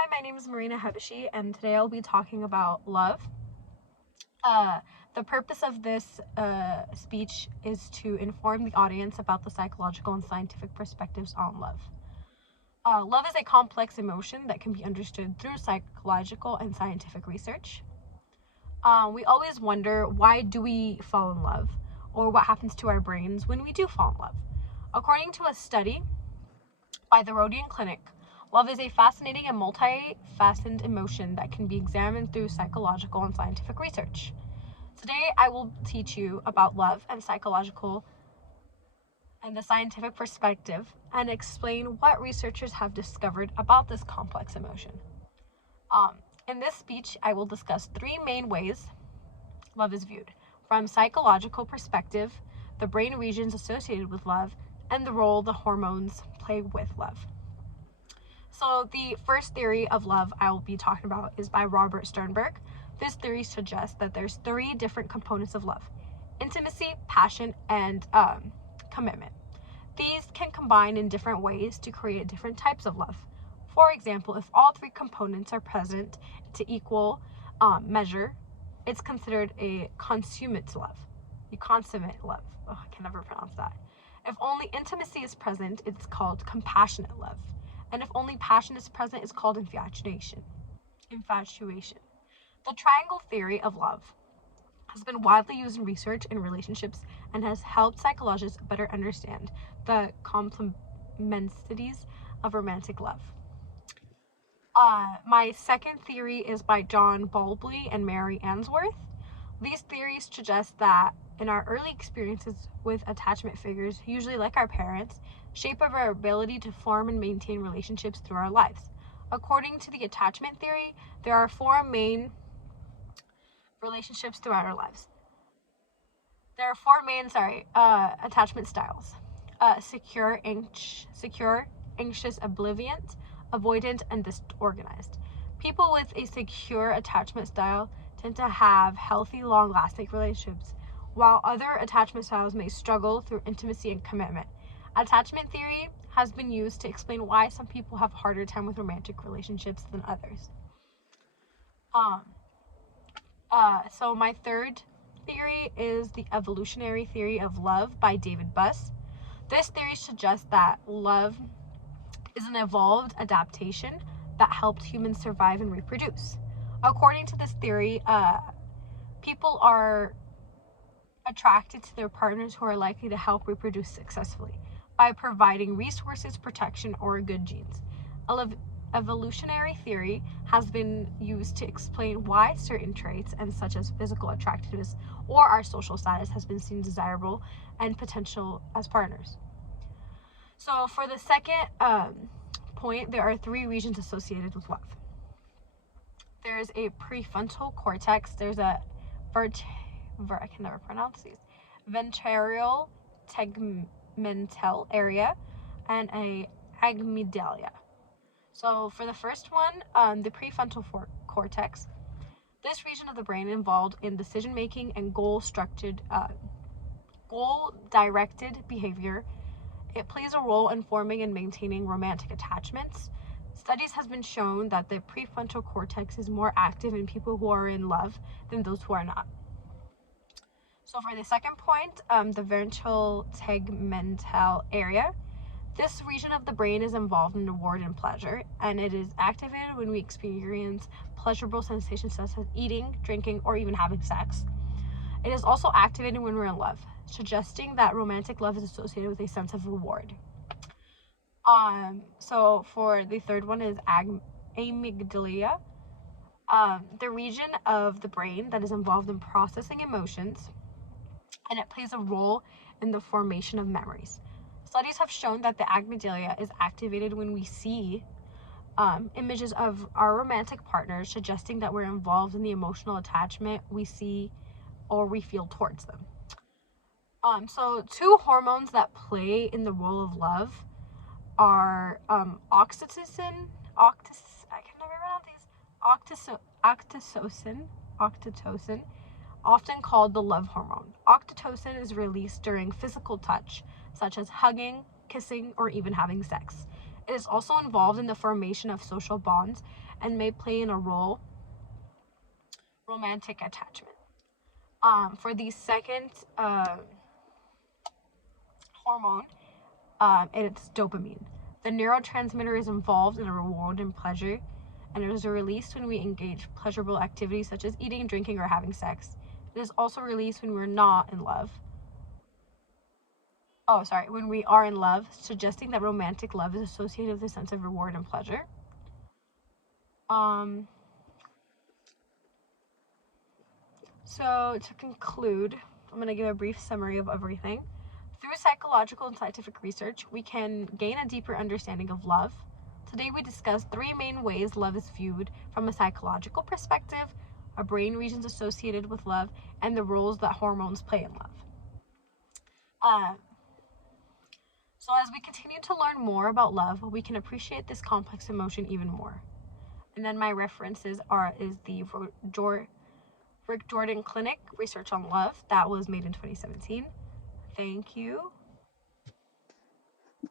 Hi, my name is Marina Hebeshi, and today I'll be talking about love. The purpose of this speech is to inform the audience about the psychological and scientific perspectives on love. Love is a complex emotion that can be understood through psychological and scientific research. We always wonder, why do we fall in love, or what happens to our brains when we do fall in love? According to a study by the Rodian Clinic, love is a fascinating and multifaceted emotion that can be examined through psychological and scientific research. Today, I will teach you about love and psychological and the scientific perspective and explain what researchers have discovered about this complex emotion. In this speech, I will discuss three main ways love is viewed: from psychological perspective, the brain regions associated with love, and the role the hormones play with love. So the first theory of love I will be talking about is by Robert Sternberg. This theory suggests that there's three different components of love: intimacy, passion, and commitment. These can combine in different ways to create different types of love. For example, if all three components are present to equal measure, it's considered a consummate love. Consummate love. Oh, I can never pronounce that. If only intimacy is present, it's called compassionate love. And if only passion is present, it's called infatuation. The triangle theory of love has been widely used in research in relationships and has helped psychologists better understand the complexities of romantic love. My second theory is by John Bowlby and Mary Ainsworth. These theories suggest that in our early experiences with attachment figures, usually like our parents, shape our ability to form and maintain relationships through our lives. According to the attachment theory, there are four main relationships throughout our lives. There are four main attachment styles: secure, anxious, oblivious, avoidant, and disorganized. People with a secure attachment style tend to have healthy, long-lasting relationships, while other attachment styles may struggle through intimacy and commitment. Attachment theory has been used to explain why some people have a harder time with romantic relationships than others. So my third theory is the evolutionary theory of love by David Buss. This theory suggests that love is an evolved adaptation that helped humans survive and reproduce. According to this theory, people are attracted to their partners who are likely to help reproduce successfully by providing resources, protection, or good genes. Evolutionary theory has been used to explain why certain traits, and such as physical attractiveness or our social status, has been seen desirable and potential as partners. So for the second point, there are three regions associated with love. There's a prefrontal cortex, there's a I can never pronounce these, ventral tegmental area, and a amygdala. So for the first one, the prefrontal cortex, this region of the brain involved in decision making and goal-directed behavior. It plays a role in forming and maintaining romantic attachments. Studies has been shown that the prefrontal cortex is more active in people who are in love than those who are not. So for the second point, the ventral tegmental area, this region of the brain is involved in reward and pleasure, and it is activated when we experience pleasurable sensations such as eating, drinking, or even having sex. It is also activated when we're in love, suggesting that romantic love is associated with a sense of reward. So for the third one is amygdala, the region of the brain that is involved in processing emotions, and it plays a role in the formation of memories. Studies have shown that the amygdala is activated when we see images of our romantic partners, suggesting that we're involved in the emotional attachment we see or we feel towards them. So two hormones that play in the role of love are oxytocin, often called the love hormone. Oxytocin is released during physical touch, such as hugging, kissing, or even having sex. It is also involved in the formation of social bonds and may play in a role romantic attachment. For the second hormone, it's dopamine. The neurotransmitter is involved in a reward and pleasure, and it is released when we engage pleasurable activities such as eating, drinking, or having sex. It is also released when we're not in love. When we are in love, suggesting that romantic love is associated with a sense of reward and pleasure. So to conclude, I'm going to give a brief summary of everything. Through psychological and scientific research, we can gain a deeper understanding of love. Today we discussed 3 main ways love is viewed from a psychological perspective, our brain regions associated with love, and the roles that hormones play in love. So as we continue to learn more about love, we can appreciate this complex emotion even more. And then my references is the Rick Jordan Clinic Research on Love that was made in 2017. Thank you.